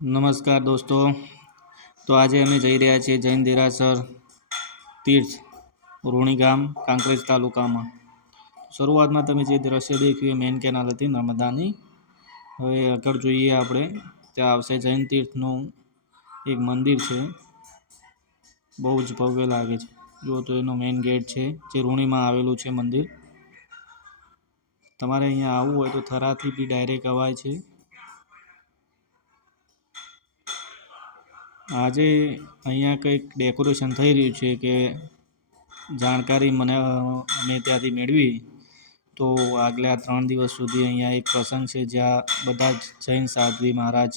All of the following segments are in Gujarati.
નમસ્કાર દોસ્તો. તો આજે અમે જઈ રહ્યા છીએ જૈન દેરાસર તીર્થ, રૂણી ગામ, કાંકરેજ તાલુકામાં. શરૂઆતમાં તમે જે દ્રશ્ય દેખ્યું એ મેન કેનાલ હતી નર્મદાની. હવે આગળ જોઈએ આપણે, ત્યાં આવશે જૈન તીર્થનું એક મંદિર છે, બહુ જ ભવ્ય લાગે છે. જો તો એનો મેઇન ગેટ છે જે રૂણીમાં આવેલું છે મંદિર. તમારે અહીંયા આવવું હોય તો થરાથી બી ડાયરેક્ટ અવાય છે. આજે અહીંયા કંઈક ડેકોરેશન થઈ રહ્યું છે કે જાણકારી અમે ત્યાંથી મેળવી તો આગલા 3 દિવસ સુધી અહીંયા એક પ્રસંગ છે જ્યાં બધા જ જૈન સાધ્વી મહારાજ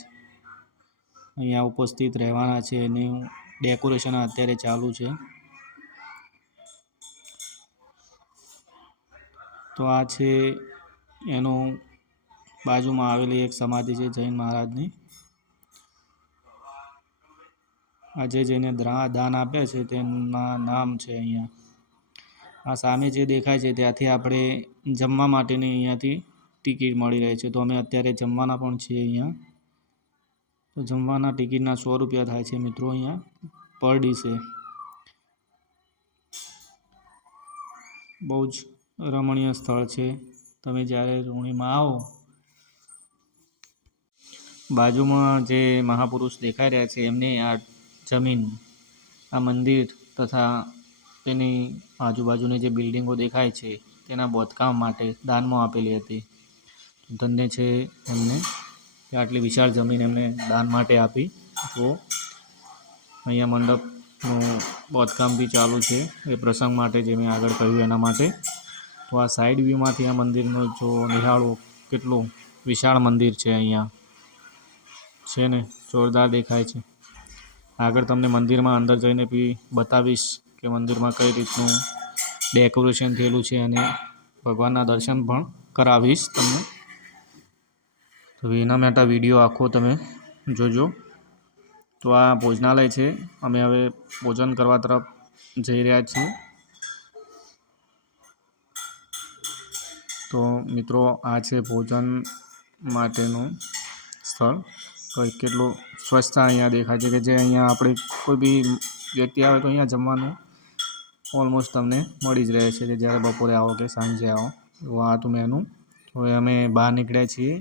અહીંયા ઉપસ્થિત રહેવાના છે. એનું ડેકોરેશન અત્યારે ચાલુ છે. તો આ છે એનું બાજુમાં આવેલી એક સમાધિ છે જૈન મહારાજની. આજે જેને દાન આપ્યા છે તેમના નામ છે અહીંયા. આ સામે જે દેખાય છે ત્યાંથી આપણે જમવા માટેની અહીંયાથી ટિકિટ મળી રહે છે. તો અમે અત્યારે જમવાના પણ છીએ અહીંયા. તો જમવાના ટિકિટના 100 રૂપિયા થાય છે મિત્રો અહીંયા પર ડીશે. બહુ જ રમણીય સ્થળ છે. તમે જ્યારે રૂણીમાં આવો, બાજુમાં જે મહાપુરુષ દેખાઈ રહ્યા છે એમને આ જમીન, આ મંદિર તથા તેની આજુબાજુની જે બિલ્ડિંગો દેખાય છે તેના બાંધકામ માટે દાનમાં આપેલી હતી. ધન્ય છે એમને કે આટલી વિશાળ જમીન એમને દાન માટે આપી. તો અહીંયા મંડપનું બાંધકામ બી ચાલુ છે એ પ્રસંગ માટે, જે મેં આગળ કહ્યું એના માટે. તો આ સાઈડ વ્યૂમાંથી આ મંદિરનો જો નિહાળો, કેટલું વિશાળ મંદિર છે અહીંયા છે ને, જોરદાર દેખાય છે. આગળ તમને મંદિરમાં અંદર જઈને બી બતાવીશ કે મંદિરમાં કઈ રીતનું ડેકોરેશન થયેલું છે અને ભગવાનના દર્શન પણ કરાવીશ તમને. તો એના માટે વિડીયો આખો તમે જોજો. તો આ ભોજનાલય છે. અમે હવે ભોજન કરવા તરફ જઈ રહ્યા છીએ. તો મિત્રો, આ છે ભોજન માટેનું સ્થળ. કંઈક કેટલું સ્વચ્છતા અહીંયા દેખાય છે કે જે અહીંયા આપણે કોઈ બી વ્યક્તિ આવે તો અહીંયા જમવાનું ઓલમોસ્ટ તમને મળી જ રહે છે કે જ્યારે બપોરે આવો કે સાંજે આવો. તો આ તો મેનું. હવે અમે બહાર નીકળ્યા છીએ.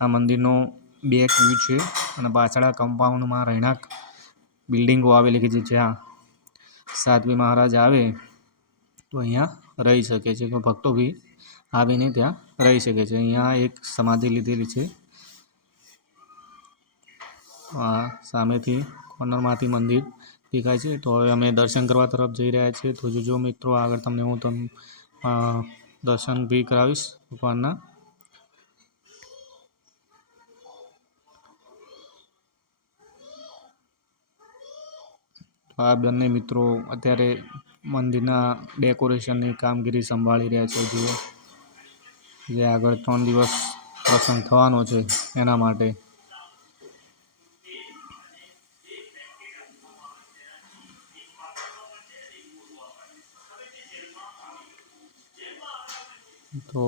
આ મંદિરનો બેક વ્યૂ છે અને પાછળ આ કમ્પાઉન્ડમાં રહેણાંક બિલ્ડિંગો આવેલી કે જ્યાં સાધ્વી મહારાજ આવે તો અહીંયા રહી શકે છે. તો ભક્તો બી આવીને ત્યાં રહી શકે છે. અહીંયા એક સમાધિ લીધેલી છે. આ સામેથી કોર્નરમાંથી મંદિર દેખાય છે. તો હવે અમે દર્શન કરવા તરફ જઈ રહ્યા છીએ. તો જોજો મિત્રો, આગળ તમને હું દર્શન બી કરાવીશ ભગવાનના. આ બંને મિત્રો અત્યારે મંદિરના ડેકોરેશનની કામગીરી સંભાળી રહ્યા છે. જુઓ, જે આગળ 3 દિવસ પ્રસંગ થવાનો છે એના માટે. તો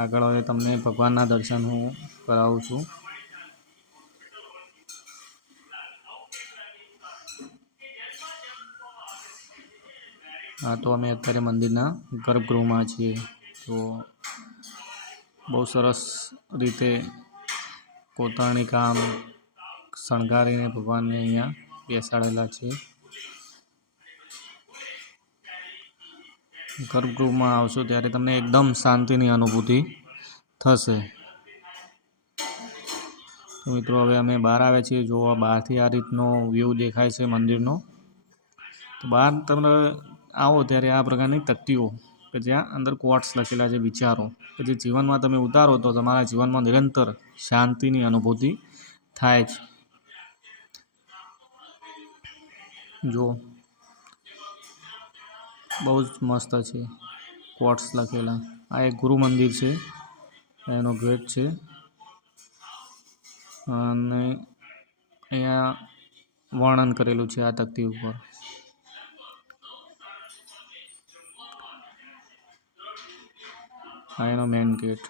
આગળ હવે તમને ભગવાનના દર્શન હું કરાવું છું. હા, તો અમે અત્યારે મંદિરના ગર્ભગૃહમાં છીએ. તો બહુ સરસ રીતે કોતરણી કામ શણગારીને ભગવાનને અહીંયા બેસાડેલા છે. ગર્ભગૃહમાં આવશો ત્યારે તમને એકદમ શાંતિની અનુભૂતિ થશે. તો મિત્રો, હવે અમે બહાર આવ્યા છીએ. જોવા બહારથી આ રીતનો વ્યૂ દેખાય છે મંદિરનો. તો બહાર તમે આવો ત્યારે આ પ્રકારની તકતીઓ કે જ્યાં અંદર કોટ્સ લખેલા છે, વિચારો કે જે જીવનમાં તમે ઉતારો તો તમારા જીવનમાં નિરંતર શાંતિની અનુભૂતિ થાય છે. જો બહુ જ મસ્ત છે કોટ્સ લખેલા. આ એક ગુરુ મંદિર છે, એનો ગેટ છે અને અહીંયા વર્ણન કરેલું છે આ તકતી ઉપર. આ એનો મેઇન ગેટ.